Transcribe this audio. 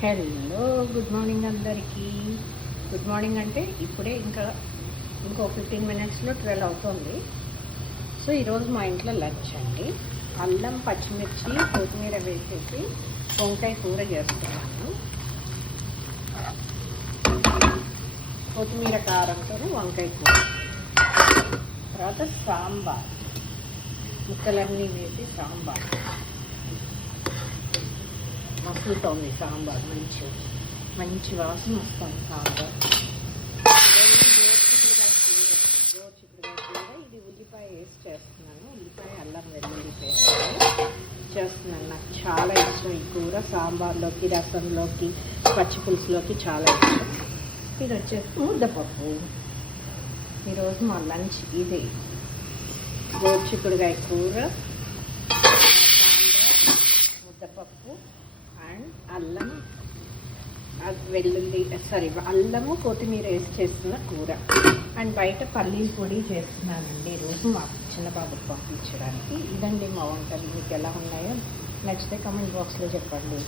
Hello, good morning అందరికీ. Good morning అంటే ఇప్పుడే ఇంకో 15 మినిట్స్లో 12 అవుతుంది. సో ఈరోజు మా ఇంట్లో లంచ్ అండి. అల్లం, పచ్చిమిర్చి, కొత్తిమీర వేసేసి వంకాయ కూర చేస్తున్నాను. కొత్తిమీర కారంతో వంకాయ కూర, తర్వాత సాంబార్, ముక్కలన్నీ వేసి సాంబార్. మసులుతోంది సాంబార్, మంచి వాసన వస్తుంది సాంబార్. గోరుచిక్కుడుకాయ కూర, ఇది ఉల్లిపాయ వేసి చేస్తున్నాను. ఉల్లిపాయ, అల్లం, వెల్లుల్లి పేస్ట్ చేస్తున్నాను. నాకు చాలా ఇష్టం ఈ కూర. సాంబార్లోకి, రసంలోకి, పచ్చి పులుసులోకి చాలా ఇష్టం. ఇది వచ్చేసి ముద్దపప్పు. ఈరోజు మా లంచ్ ఇదే, గోరుచిక్కుడుకాయ కూర, సాంబార్, ముద్దపప్పు అండ్ అల్లము కొత్తిమీర వేసి చేస్తున్న కూర. అండ్ బయట పల్లీల పొడి చేస్తున్నానండి ఈరోజు మా చిన్న బాబుకి పంపించడానికి. ఇదండి మా వంటలు. మీకు ఎలా ఉన్నాయో నచ్చితే కామెంట్ బాక్స్లో చెప్పండి.